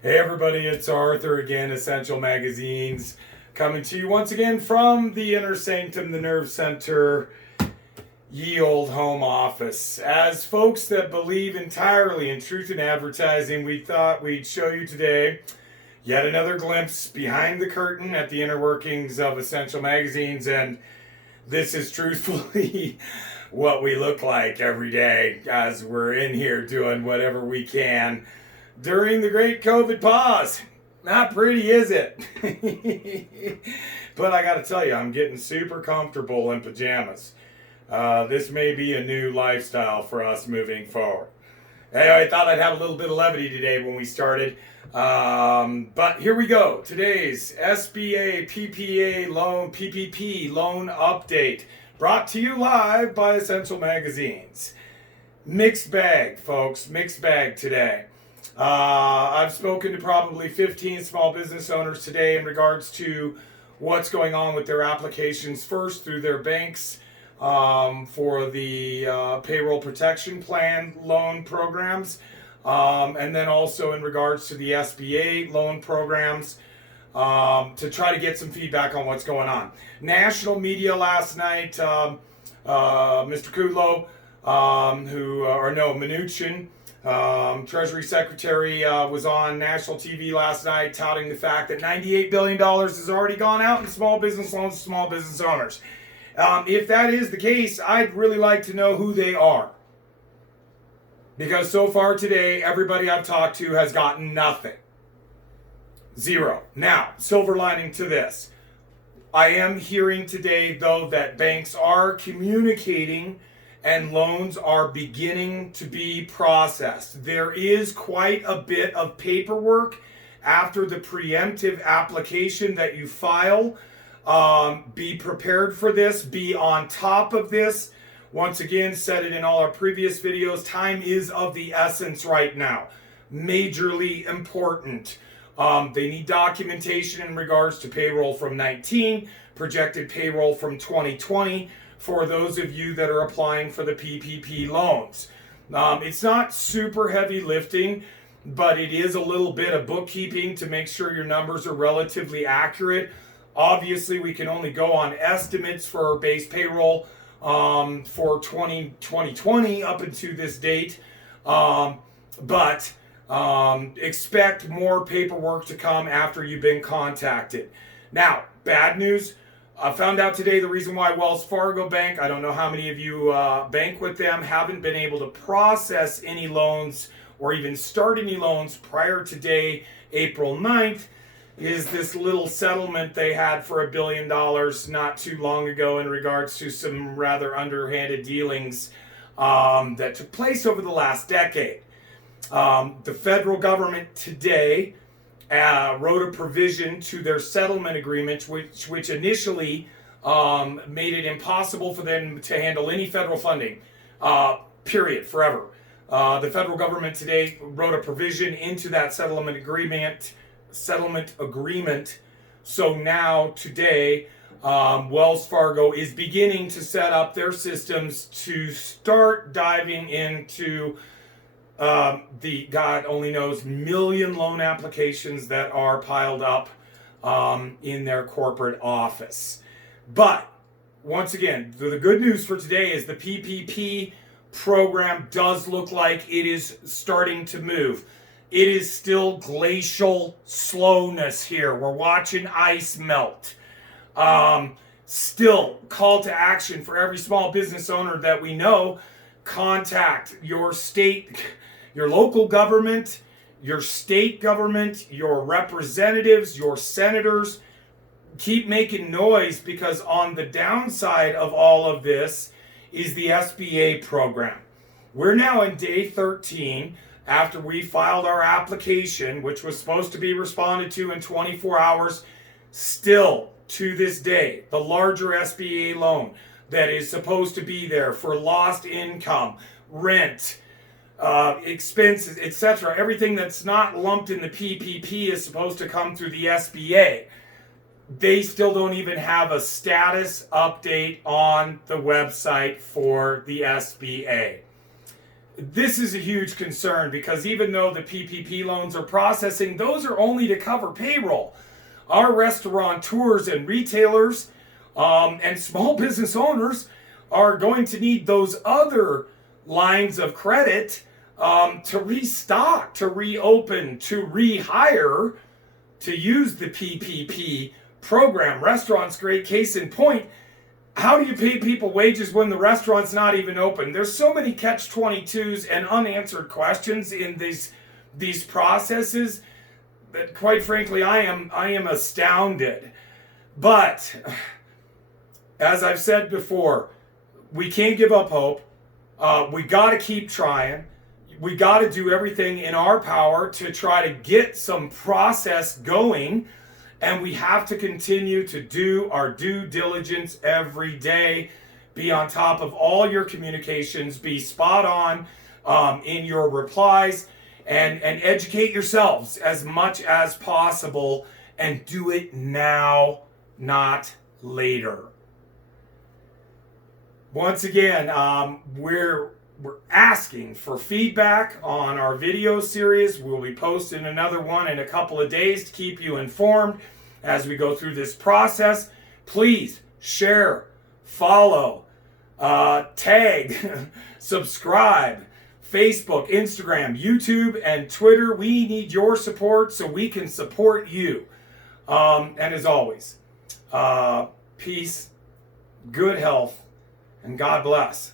Hey everybody, it's Arthur again, Essential Magazines, coming to you once again from the Inner Sanctum, the Nerve Center, ye old home office. As folks that believe entirely in truth in advertising, we thought we'd show you today yet another glimpse behind the curtain at the inner workings of Essential Magazines, and this is truthfully what we look like every day as we're in here doing whatever we can during the great COVID pause. Not pretty, is it? But I gotta tell you, I'm getting super comfortable in pajamas. This may be a new lifestyle for us moving forward. Anyway, I thought I'd have a little bit of levity today when we started. But here we go. Today's SBA PPP loan update, brought to you live by Essential Magazines. Mixed bag, folks. Mixed bag today. I've spoken to probably 15 small business owners today in regards to what's going on with their applications. First, through their banks for the payroll protection plan loan programs, and then also in regards to the SBA loan programs, to try to get some feedback on what's going on. National media last night, Mr. Kudlow, Mnuchin, Treasury Secretary, was on national TV last night touting the fact that $98 billion has already gone out in small business loans to small business owners. If that is the case, I'd really like to know who they are. Because so far today, everybody I've talked to has gotten nothing. Zero. Now, silver lining to this. I am hearing today, though, that banks are communicating and loans are beginning to be processed. There is quite a bit of paperwork after the preemptive application that you file. Be prepared for this. Be on top of this. Once again, said it in all our previous videos, time is of the essence right now. Majorly important. They need documentation in regards to payroll from 19, projected payroll from 2020, for those of you that are applying for the PPP loans. It's not super heavy lifting, but it is a little bit of bookkeeping to make sure your numbers are relatively accurate. Obviously, we can only go on estimates for our base payroll for 2020 up until this date, but expect more paperwork to come after you've been contacted. Now, bad news. I found out today the reason why Wells Fargo Bank, I don't know how many of you bank with them, haven't been able to process any loans or even start any loans prior to today, April 9th, is this little settlement they had for $1 billion not too long ago in regards to some rather underhanded dealings that took place over the last decade. The federal government today wrote a provision to their settlement agreement, which initially made it impossible for them to handle any federal funding, period, forever. The federal government today wrote a provision into that settlement agreement. So now today, Wells Fargo is beginning to set up their systems to start diving into the God only knows million loan applications that are piled up in their corporate office. But once again, the good news for today is the PPP program does look like it is starting to move. It is still glacial slowness here. We're watching ice melt. Still, call to action for every small business owner that we know: contact your state, your local government, your state government, your representatives, your senators. Keep making noise, because on the downside of all of this is the SBA program. We're now in day 13 after we filed our application, which was supposed to be responded to in 24 hours. Still, to this day, the larger SBA loan that is supposed to be there for lost income, rent, expenses, etc. Everything that's not lumped in the PPP is supposed to come through the SBA. They still don't even have a status update on the website for the SBA. this is a huge concern because even though the PPP loans are processing, those are only to cover payroll. Our restaurateurs and retailers and small business owners are going to need those other lines of credit to restock, to reopen, to rehire, to use the PPP program. Restaurants, great case in point. How do you pay people wages when the restaurant's not even open? There's so many catch-22s and unanswered questions in these processes that, quite frankly, I am astounded. But as I've said before, we can't give up hope. We got to keep trying. We got to do everything in our power to try to get some process going. And we have to continue to do our due diligence every day. Be on top of all your communications. Be spot on in your replies. And educate yourselves as much as possible. And do it now, not later. Once again, we're asking for feedback on our video series. We'll be posting another one in a couple of days to keep you informed as we go through this process. Please share, follow, tag, subscribe, Facebook, Instagram, YouTube, and Twitter. We need your support so we can support you. And as always, peace, good health, and God bless.